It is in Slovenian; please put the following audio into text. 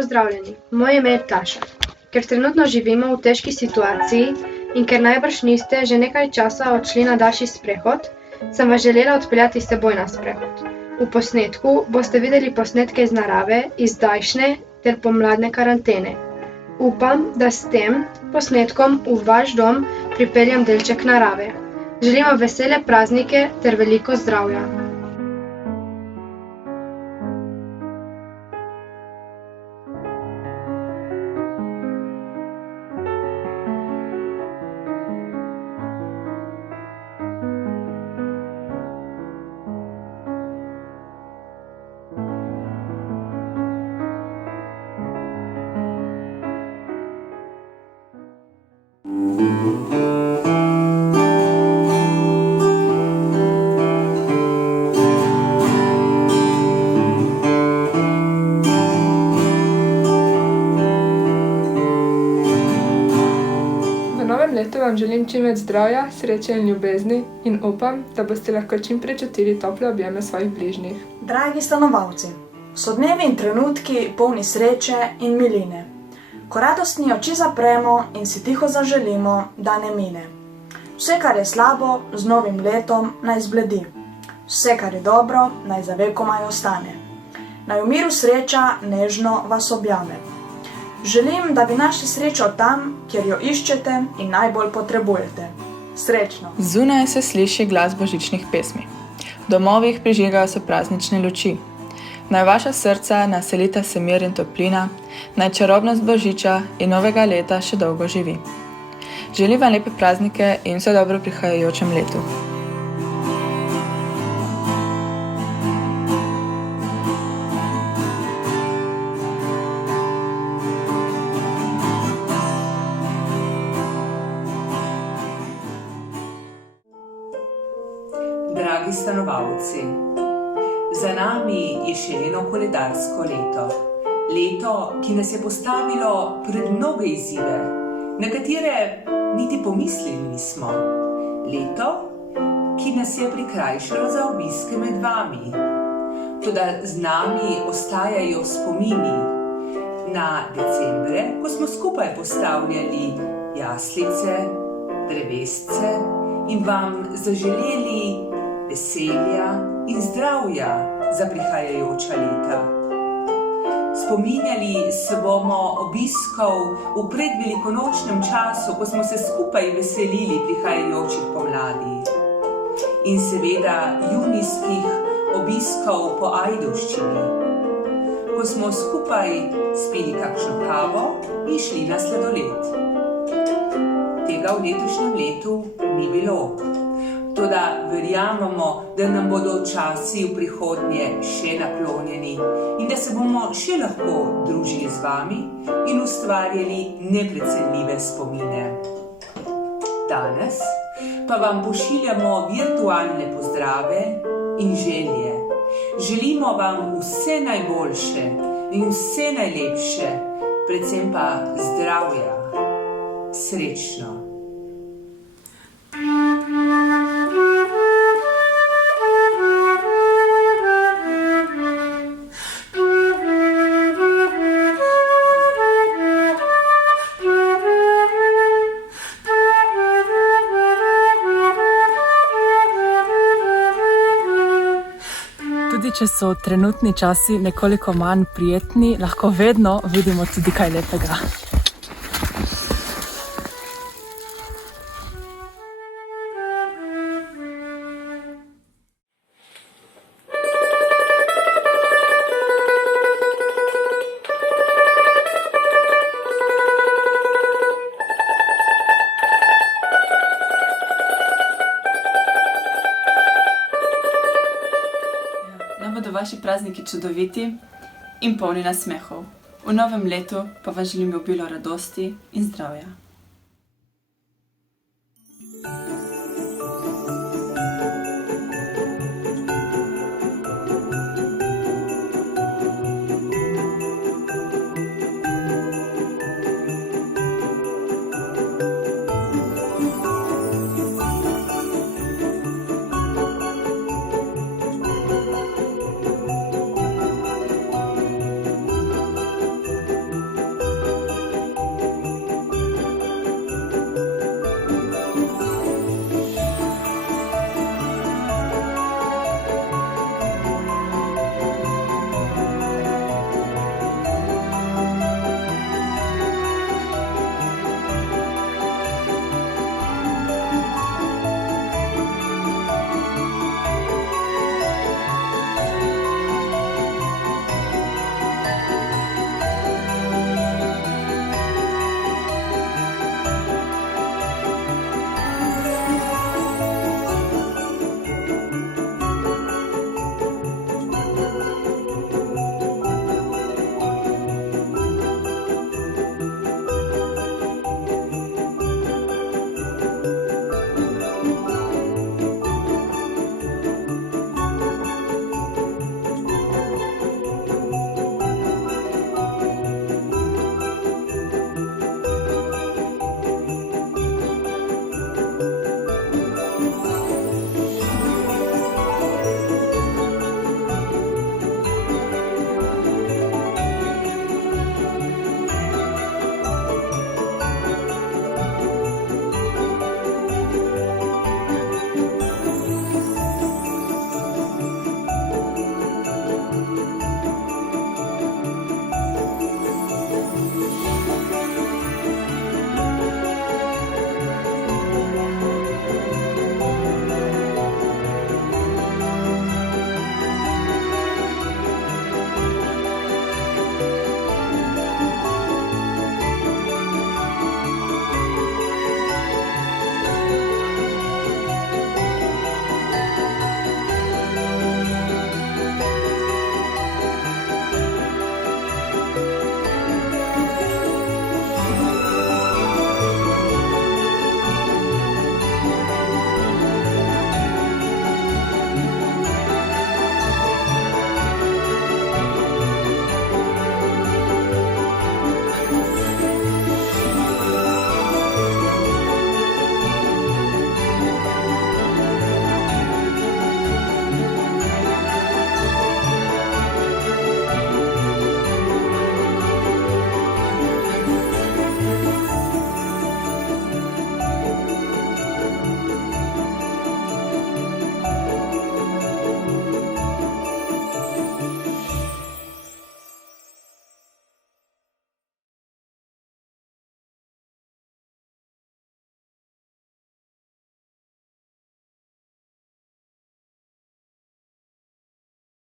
pozdravljeni, moje ime je Taša. Ker trenutno živimo v težki situaciji in ker najbrž niste že nekaj časa odšli na daljši sprehod, sem vas želela odpeljati s seboj na sprehod. V posnetku boste videli posnetke iz narave, iz zdajšnje ter pomladne karantene. Upam, da s tem posnetkom v vaš dom pripeljem delček narave. Želim vam vesele praznike ter veliko zdravja. Letu vam želim čim več zdravja, sreče in ljubezni in upam, da boste lahko čim prej čutili tople objeme svojih bližnjih. Dragi stanovalci, so dnevi in trenutki polni sreče in miline. Ko radostni oči zapremo in si tiho zaželimo, da ne mine. Vse, kar je slabo, z novim letom naj zbledi. Vse, kar je dobro, naj za vekomaj ostane. Naj v miru sreča nežno vas objame. Želim, da bi našli srečo tam, kjer jo iščete in najbolj potrebujete. Srečno! Zunaj se sliši glas božičnih pesmi. V domovih prižigajo se praznične luči. Naj vaša srca naselita se mir in toplina, naj čarobnost božiča in novega leta še dolgo živi. Želim vam lepe praznike in vse dobro v prihajajočem letu. Dragi stanovalci, za nami je še eno koledarsko leto. Leto, ki nas je postavilo pred mnoge izzive, na katere niti pomislili nismo. Leto, ki nas je prikrajšalo za obiske med vami. Toda z nami ostajajo spomini na decembre, ko smo skupaj postavljali jaslice, drevesce in vam zaželeli veselja in zdravja za prihajajoča leta. Spominjali se bomo obiskov v predvelikonočnem času, ko smo se skupaj veselili prihajajočih pomladi. In seveda junijskih obiskov po Ajdovščini, ko smo skupaj spili kakšno kavo in šli na sladoled. Tega v letošnjem letu ni bilo. Toda verjamemo, da nam bodo časi v prihodnje še naklonjeni in da se bomo še lahko družili z vami in ustvarjali neprecenljive spomine. Danes pa vam pošiljamo virtualne pozdrave in želje. Želimo vam vse najboljše in vse najlepše, predvsem pa zdravja. Srečno! Tudi če so trenutni časi nekoliko manj prijetni, lahko vedno vidimo tudi kaj lepega. Bodo vaši prazniki čudoviti in polni nasmehov. V novem letu pa vas želim obilo radosti in zdravja.